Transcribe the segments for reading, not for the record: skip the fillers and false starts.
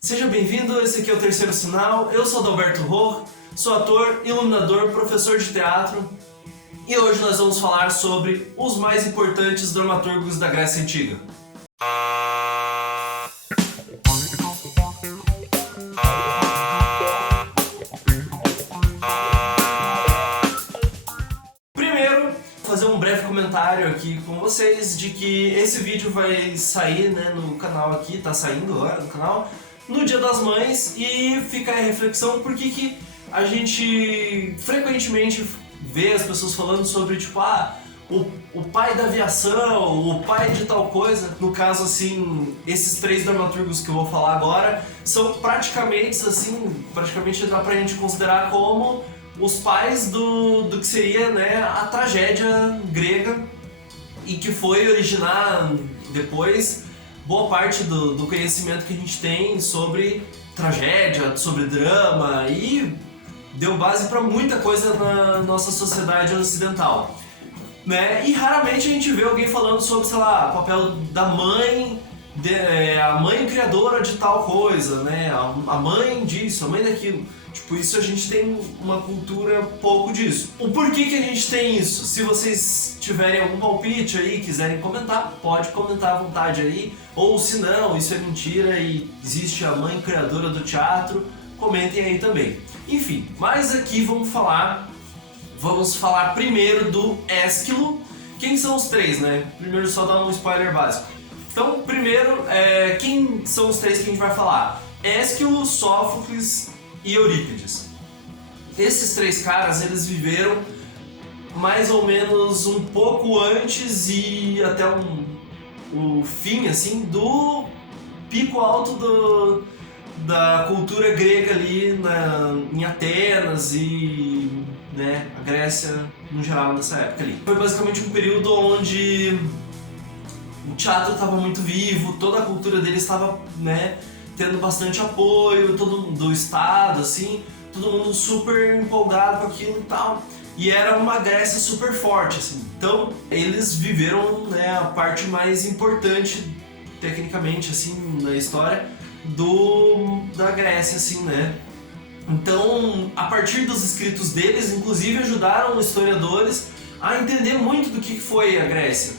Seja bem-vindo, esse aqui é o Terceiro Sinal, eu sou Adalberto Roch, sou ator, iluminador, professor de teatro e hoje nós vamos falar sobre os mais importantes dramaturgos da Grécia Antiga. Primeiro, fazer um breve comentário aqui com vocês de que esse vídeo vai sair, no canal aqui, tá saindo agora no canal, no Dia das Mães, e fica a reflexão por que a gente frequentemente vê as pessoas falando sobre, tipo, o pai da aviação, o pai de tal coisa. No caso, assim, esses três dramaturgos que eu vou falar agora são praticamente dá pra gente considerar como os pais do que seria, a tragédia grega, e que foi originar depois boa parte do conhecimento que a gente tem sobre tragédia, sobre drama, e deu base para muita coisa na nossa sociedade ocidental. E raramente a gente vê alguém falando sobre, sei lá, o papel da mãe, a mãe criadora de tal coisa, a mãe disso, a mãe daquilo. Tipo, isso a gente tem uma cultura pouco disso. O porquê que a gente tem isso? Se vocês tiverem algum palpite aí, quiserem comentar, pode comentar à vontade aí. Ou se não, isso é mentira e existe a mãe criadora do teatro, comentem aí também. Enfim, mas aqui vamos falar primeiro do Ésquilo. Quem são os três, Primeiro só dar um spoiler básico. Então, primeiro, quem são os três que a gente vai falar? Ésquilo, Sófocles e Eurípides. Esses três caras, eles viveram mais ou menos um pouco antes e até o fim, assim, do pico alto da cultura grega ali em Atenas e a Grécia no geral nessa época ali. Foi basicamente um período onde o teatro estava muito vivo, toda a cultura deles estava, tendo bastante apoio do Estado, assim, todo mundo super empolgado com aquilo e tal. E era uma Grécia super forte, assim. Então, eles viveram, a parte mais importante, tecnicamente, assim, na história da Grécia, assim, Então, a partir dos escritos deles, inclusive, ajudaram os historiadores a entender muito do que foi a Grécia.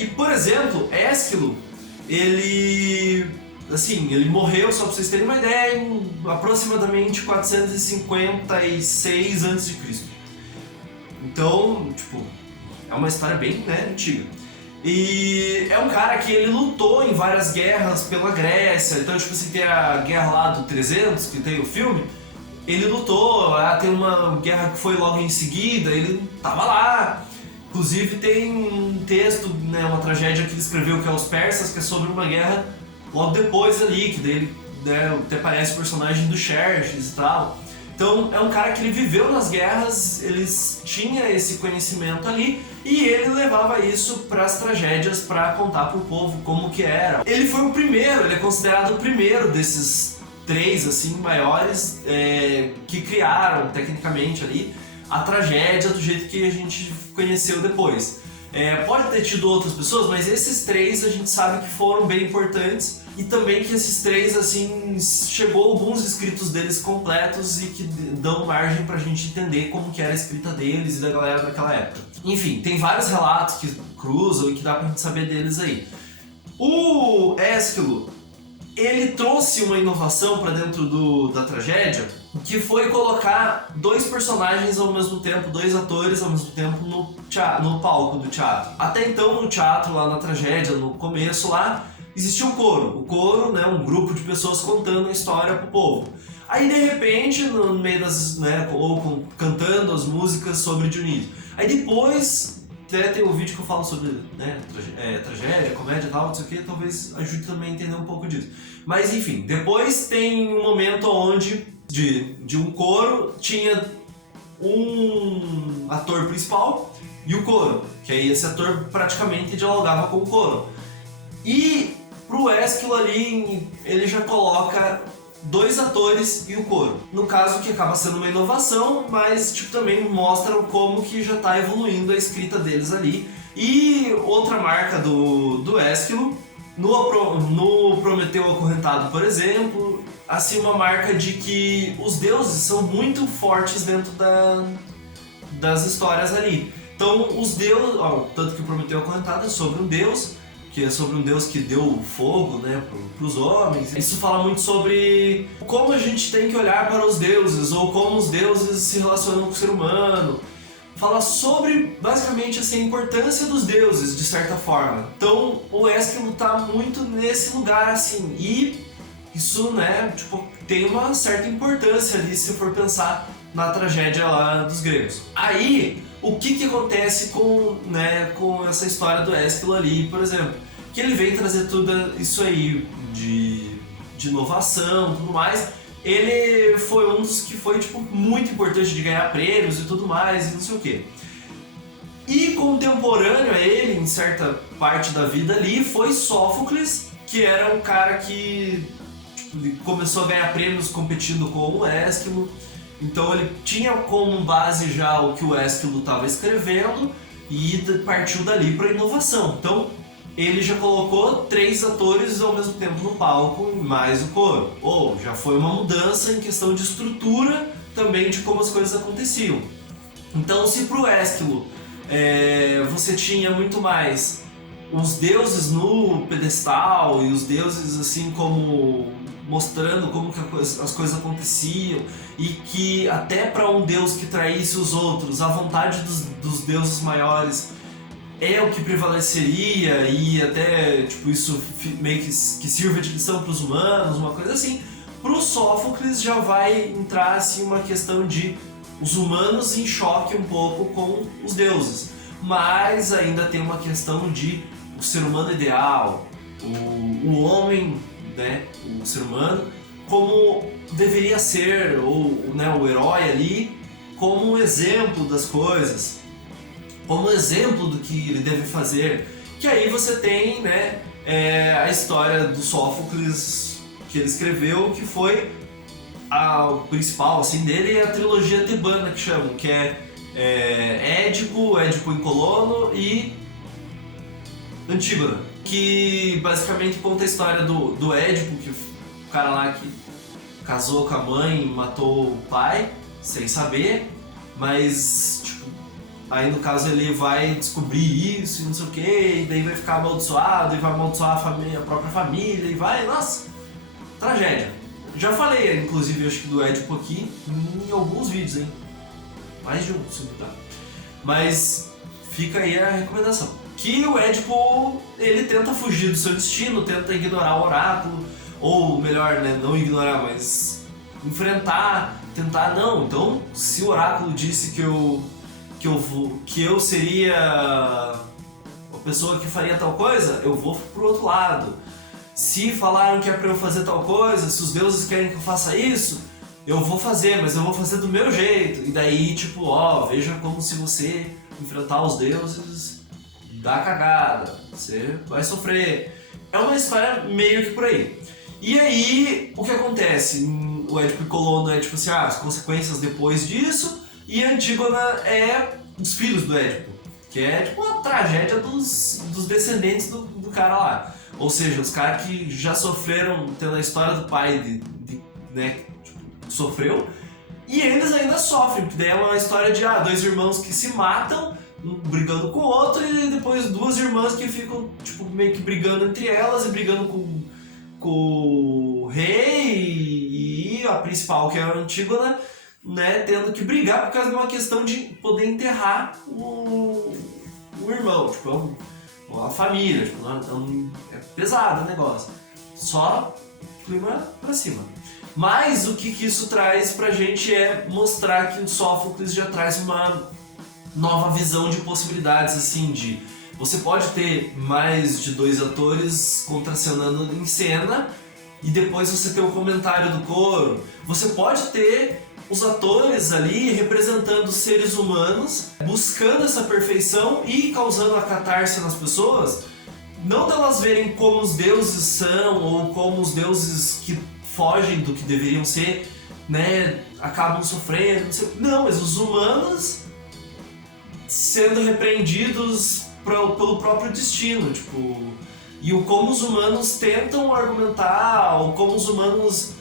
E, por exemplo, Ésquilo, ele morreu, só pra vocês terem uma ideia, em aproximadamente 456 a.C. Então, tipo, é uma história bem, antiga. E é um cara que ele lutou em várias guerras pela Grécia. Então, tipo, tem a guerra lá do 300, que tem o filme, ele lutou, tem uma guerra que foi logo em seguida, ele tava lá. Inclusive tem um texto, uma tragédia que ele escreveu, que é Os Persas, que é sobre uma guerra logo depois ali, que dele, até aparece o personagem do Xerxes e tal. Então é um cara que ele viveu nas guerras, eles tinha esse conhecimento ali e ele levava isso para as tragédias para contar pro povo como que era. Ele foi o primeiro, ele é considerado o primeiro desses três assim maiores que criaram tecnicamente ali a tragédia do jeito que a gente conheceu depois. Pode ter tido outras pessoas, mas esses três a gente sabe que foram bem importantes, e também que esses três, assim, chegou alguns escritos deles completos e que dão margem pra gente entender como que era a escrita deles e da galera daquela época. Enfim, tem vários relatos que cruzam e que dá pra gente saber deles aí. O Ésquilo, ele trouxe uma inovação pra dentro da tragédia, que foi colocar dois personagens ao mesmo tempo, dois atores ao mesmo tempo no palco do teatro. Até então, no teatro, lá na tragédia, no começo lá, existia o coro. O coro, um grupo de pessoas contando a história pro povo. Aí, de repente, no meio cantando as músicas sobre Dionísio. Aí depois, até tem um vídeo que eu falo sobre tragédia, comédia e tal, não sei o que, talvez ajude também a entender um pouco disso. Mas enfim, depois tem um momento onde de um coro tinha um ator principal e o coro, que aí esse ator praticamente dialogava com o coro. E pro Ésquilo ali, ele já coloca dois atores e o coro. No caso, que acaba sendo uma inovação, mas também mostram como que já está evoluindo a escrita deles ali. E outra marca do Ésquilo No Prometeu Acorrentado, por exemplo, assim, uma marca de que os deuses são muito fortes dentro das histórias ali. Então, os deuses, tanto que o Prometeu Acorrentado é sobre um deus, que é sobre um deus que deu fogo, né, para os homens. Isso fala muito sobre como a gente tem que olhar para os deuses, ou como os deuses se relacionam com o ser humano. Fala sobre, basicamente, assim, a importância dos deuses, de certa forma. Então, o Ésquilo tá muito nesse lugar, assim, e isso, né, tipo, tem uma certa importância ali, se for pensar na tragédia lá dos gregos. Aí, o que acontece com essa história do Ésquilo ali, por exemplo? Que ele vem trazer tudo isso aí de inovação e tudo mais. Ele foi um dos que foi, tipo, muito importante de ganhar prêmios e tudo mais, e não sei o quê. E contemporâneo a ele, em certa parte da vida ali, foi Sófocles, que era um cara que, tipo, começou a ganhar prêmios competindo com o Ésquilo. Então ele tinha como base já o que o Ésquilo estava escrevendo e partiu dali para a inovação. Então ele já colocou 3 atores ao mesmo tempo no palco, mais o coro. Ou já foi uma mudança em questão de estrutura também de como as coisas aconteciam. Então, se pro Ésquilo você tinha muito mais os deuses no pedestal e os deuses assim como mostrando como que as coisas aconteciam, e que até para um deus que traísse os outros, a vontade dos deuses maiores é o que prevaleceria, e até tipo, isso meio que sirva de lição para os humanos, uma coisa assim. Pro Sófocles já vai entrar assim, uma questão de os humanos em choque um pouco com os deuses, mas ainda tem uma questão de o ser humano ideal, o homem, né, o ser humano, como deveria ser, ou né, o herói ali, como um exemplo das coisas, como exemplo do que ele deve fazer. Que aí você tem, né, a história do Sófocles que ele escreveu, que foi o principal assim, dele, é a trilogia tebana que chamam, que é Édipo em Colono e Antígona, que basicamente conta a história do Édipo, que o cara lá que casou com a mãe e matou o pai sem saber, mas tipo, aí no caso ele vai descobrir isso e não sei o que, e daí vai ficar amaldiçoado e vai amaldiçoar a própria família e vai, nossa, tragédia. Já falei, inclusive, acho que do Édipo aqui em alguns vídeos, hein? Mais de um, se não dá. Mas fica aí a recomendação. Que o Édipo, ele tenta fugir do seu destino, tenta ignorar o oráculo, ou melhor, né, não ignorar, mas enfrentar, tentar, não. Então, se o oráculo disse que eu seria a pessoa que faria tal coisa, eu vou pro outro lado. Se falaram que é pra eu fazer tal coisa, se os deuses querem que eu faça isso, eu vou fazer, mas eu vou fazer do meu jeito. E daí, tipo, veja como se você enfrentar os deuses dá cagada, você vai sofrer. É uma história meio que por aí. E aí, o que acontece? O Édipo e Colono é tipo assim, as consequências depois disso, e Antígona é os filhos do Édipo, que é tipo uma tragédia dos descendentes do cara lá. Ou seja, os caras que já sofreram, tendo a história do pai, né, tipo, sofreu, e eles ainda sofrem, porque daí é uma história de 2 irmãos que se matam, um brigando com o outro, e depois 2 irmãs que ficam tipo, meio que brigando entre elas e brigando com o rei e a principal, que é a Antígona, né, tendo que brigar por causa de uma questão de poder enterrar o irmão, tipo, a família, tipo, é pesado o negócio, só clima pra cima. Mas o que isso traz pra gente é mostrar que o Sófocles já traz uma nova visão de possibilidades, assim, de você pode ter mais de 2 atores contracenando em cena e depois você ter o comentário do coro. Você pode ter os atores ali representando seres humanos, buscando essa perfeição e causando a catarse nas pessoas, não delas verem como os deuses são ou como os deuses que fogem do que deveriam ser, né, acabam sofrendo, não, mas os humanos sendo repreendidos pelo próprio destino, tipo, e o como os humanos tentam argumentar, ou como os humanos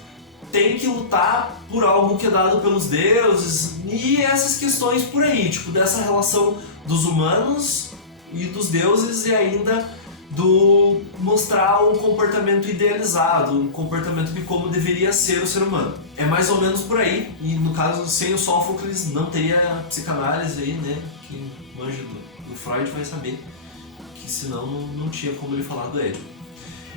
têm que lutar por algo que é dado pelos deuses, e essas questões por aí, tipo, dessa relação dos humanos e dos deuses, e ainda do mostrar um comportamento idealizado, um comportamento de como deveria ser o ser humano. É mais ou menos por aí, e no caso, sem o Sófocles não teria psicanálise aí, né? Quem manja do Freud vai saber que senão não tinha como ele falar do Édipo.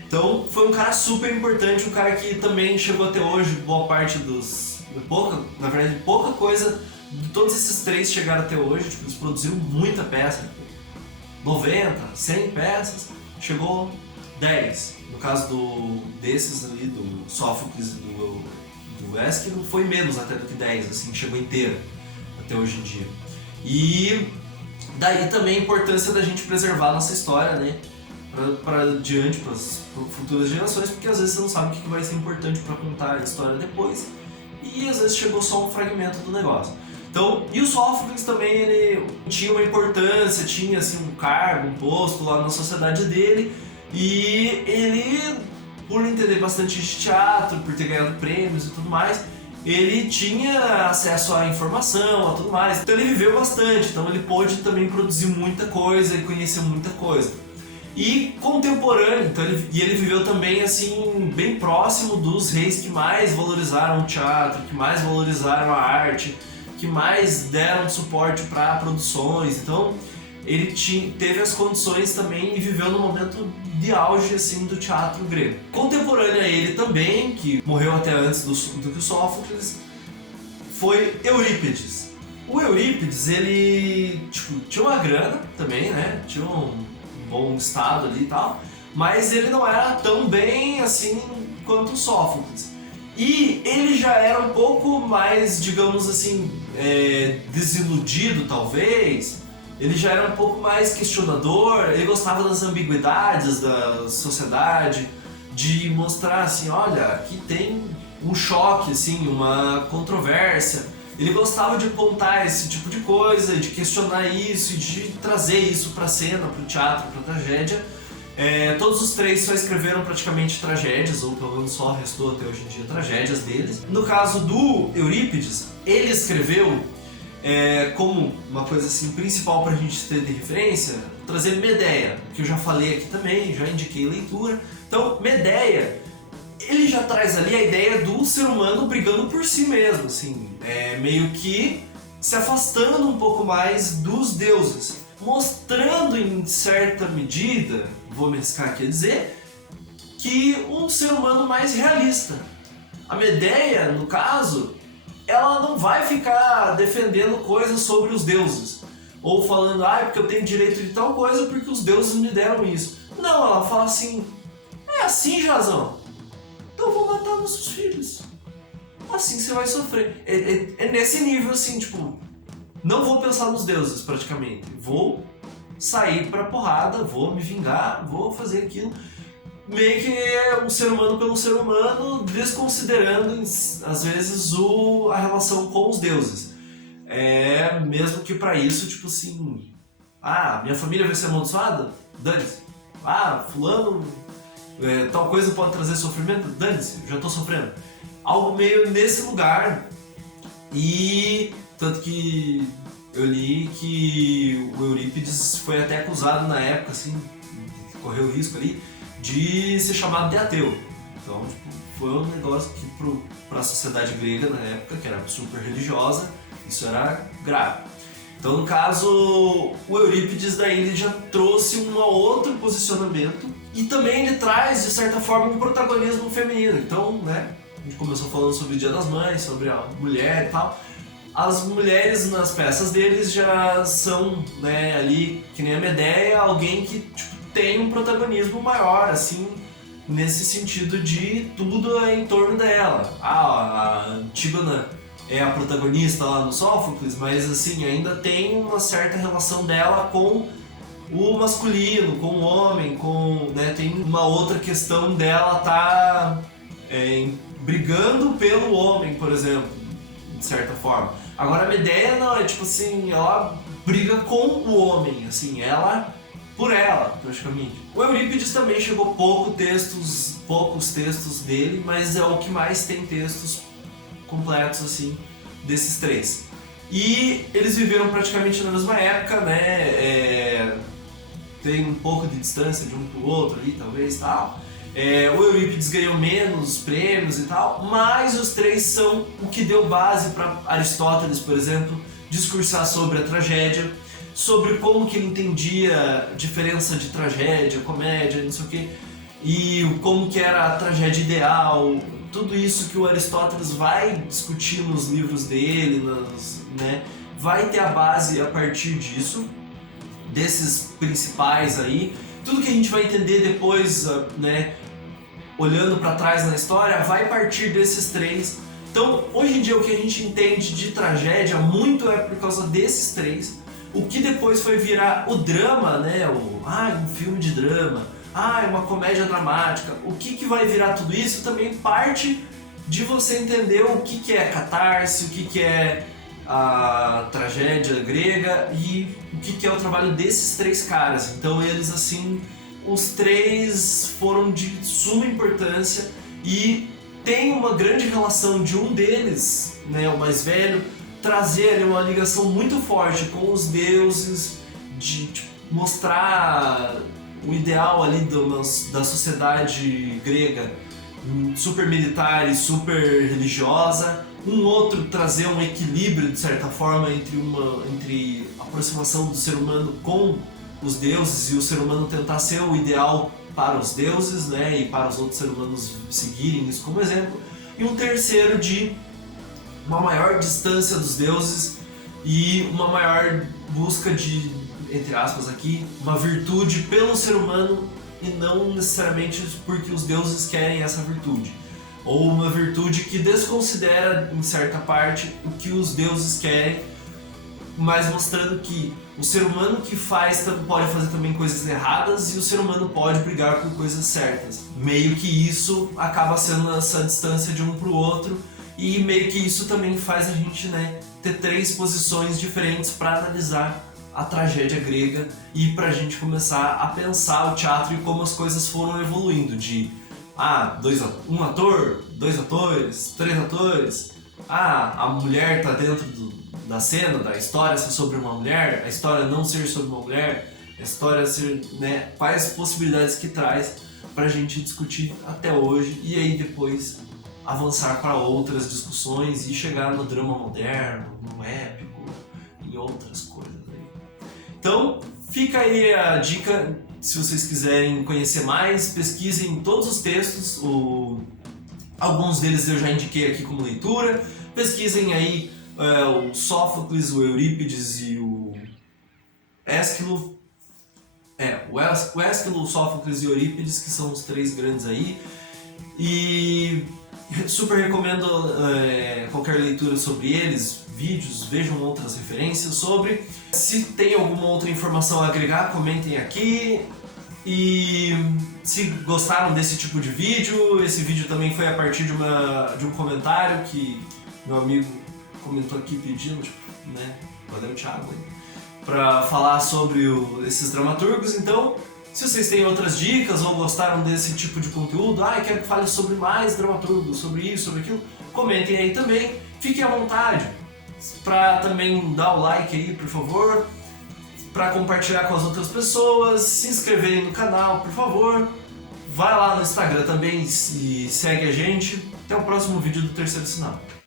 Então foi um cara super importante, um cara que também chegou até hoje, boa parte pouca coisa de todos esses três chegaram até hoje, tipo, eles produziram muita peça, 90, 100 peças, chegou 10. No caso desses ali, do Sófocles e do Ésquilo, foi menos até do que 10, assim, chegou inteira até hoje em dia. E daí também a importância da gente preservar nossa história, né? Para adiante, para as futuras gerações, porque às vezes você não sabe o que vai ser importante para contar a história depois, e às vezes chegou só um fragmento do negócio. Então, e o Sófocles também, ele tinha uma importância, tinha assim um cargo, um posto lá na sociedade dele, e ele, por entender bastante de teatro, por ter ganhado prêmios e tudo mais, ele tinha acesso à informação, a tudo mais. Então ele viveu bastante, então ele pôde também produzir muita coisa e conhecer muita coisa. E contemporâneo, então ele viveu também assim bem próximo dos reis que mais valorizaram o teatro, que mais valorizaram a arte, que mais deram suporte para produções. Então ele teve as condições também e viveu no momento de auge assim do teatro grego. Contemporâneo a ele também, que morreu até antes do que o Sófocles, foi Eurípides. O Eurípides, ele tinha uma grana também, né? Tinha um bom estado ali e tal, mas ele não era tão bem assim quanto o Sófocles. E ele já era um pouco mais, digamos assim, desiludido talvez, ele já era um pouco mais questionador, ele gostava das ambiguidades da sociedade, de mostrar assim, olha, aqui tem um choque, assim, uma controvérsia. Ele gostava de contar esse tipo de coisa, de questionar isso e de trazer isso para a cena, para o teatro, para a tragédia. Todos os três só escreveram praticamente tragédias, ou pelo menos só restou até hoje em dia tragédias deles. No caso do Eurípides, ele escreveu como uma coisa assim principal para a gente ter de referência, trazer Medeia, que eu já falei aqui também, já indiquei leitura. Então, Medeia, ele já traz ali a ideia do ser humano brigando por si mesmo, assim, meio que se afastando um pouco mais dos deuses, mostrando em certa medida, vou me arriscar aqui a dizer, que um ser humano mais realista. A Medeia, no caso, ela não vai ficar defendendo coisas sobre os deuses, ou falando, porque eu tenho direito de tal coisa porque os deuses me deram isso. Não, ela fala assim, é assim, Jazão, então eu vou matar nossos filhos. Assim você vai sofrer. É nesse nível assim, tipo, não vou pensar nos deuses praticamente. Vou sair pra porrada, vou me vingar, vou fazer aquilo. Meio que é um ser humano pelo ser humano, desconsiderando às vezes a relação com os deuses. Mesmo que pra isso, tipo assim, minha família vai ser amaldiçoada? Dane-se. Fulano, tal coisa pode trazer sofrimento? Dane-se, já tô sofrendo. Algo meio nesse lugar. E tanto que eu li que o Eurípides foi até acusado na época, assim, correu o risco ali, de ser chamado de ateu. Então, foi um negócio que para a sociedade grega na época, que era super religiosa, isso era grave. Então, no caso, o Eurípides daí ele já trouxe um outro posicionamento e também ele traz, de certa forma, um protagonismo feminino. Então, né, a gente começou falando sobre o Dia das Mães, sobre a mulher e tal. As mulheres nas peças deles já são, né, ali, que nem a Medeia, alguém que tem um protagonismo maior, assim, nesse sentido de tudo é em torno dela. A Antígona é a protagonista lá no Sófocles, mas assim, ainda tem uma certa relação dela com o masculino, com o homem, né, tem uma outra questão dela tá brigando pelo homem, por exemplo, de certa forma. Agora a Medeia não, é tipo assim, ela briga com o homem, assim, ela por ela, praticamente. O Eurípides também chegou poucos textos dele, mas é o que mais tem textos completos, assim, desses três. E eles viveram praticamente na mesma época, né? Tem um pouco de distância de um pro outro ali, talvez, tal. O Eurípides ganhou menos prêmios e tal, mas os três são o que deu base para Aristóteles, por exemplo, discursar sobre a tragédia, sobre como que ele entendia a diferença de tragédia, comédia, não sei o quê, e como que era a tragédia ideal, tudo isso que o Aristóteles vai discutir nos livros dele, né, vai ter a base a partir disso, desses principais aí. Tudo que a gente vai entender depois, né, olhando para trás na história, vai partir desses três. Então, hoje em dia, o que a gente entende de tragédia muito é por causa desses três. O que depois foi virar o drama, né? Um filme de drama, uma comédia dramática. O que vai virar tudo isso também parte de você entender o que é catarse, o que é a tragédia grega e o que é o trabalho desses três caras. Então eles, assim, os três foram de suma importância e tem uma grande relação de um deles, né, o mais velho, trazer ali uma ligação muito forte com os deuses, de mostrar o ideal ali da sociedade grega, super militar e super religiosa. Um outro trazer um equilíbrio, de certa forma, entre a aproximação do ser humano com os deuses e o ser humano tentar ser o ideal para os deuses, né, e para os outros seres humanos seguirem isso como exemplo. E um terceiro de uma maior distância dos deuses e uma maior busca de, entre aspas aqui, uma virtude pelo ser humano e não necessariamente porque os deuses querem essa virtude. Ou uma virtude que desconsidera, em certa parte, o que os deuses querem, mas mostrando que o ser humano que faz pode fazer também coisas erradas e o ser humano pode brigar por coisas certas. Meio que isso acaba sendo essa distância de um pro outro e meio que isso também faz a gente, né, ter três posições diferentes para analisar a tragédia grega e pra gente começar a pensar o teatro e como as coisas foram evoluindo de um ator, dois atores, três atores, a mulher tá dentro da cena, da história ser sobre uma mulher, a história não ser sobre uma mulher, a história ser, né, quais possibilidades que traz pra gente discutir até hoje e aí depois avançar para outras discussões e chegar no drama moderno, no épico e outras coisas aí. Então, fica aí a dica, se vocês quiserem conhecer mais, pesquisem todos os textos, alguns deles eu já indiquei aqui como leitura, pesquisem aí o Sófocles, o Eurípides e o Ésquilo. O Ésquilo, o Sófocles e o Eurípides, que são os três grandes aí. E super recomendo qualquer leitura sobre eles, vídeos, vejam outras referências sobre. Se tem alguma outra informação a agregar, comentem aqui. E se gostaram desse tipo de vídeo, esse vídeo também foi a partir de um comentário que meu amigo comentou aqui pedindo, né? Valeu, Thiago, para falar sobre esses dramaturgos. Então, se vocês têm outras dicas ou gostaram desse tipo de conteúdo, quero que fale sobre mais dramaturgos, sobre isso, sobre aquilo, comentem aí também. Fiquem à vontade para também dar o like aí, por favor, para compartilhar com as outras pessoas, se inscreverem no canal, por favor. Vai lá no Instagram também e segue a gente. Até o próximo vídeo do Terceiro Sinal.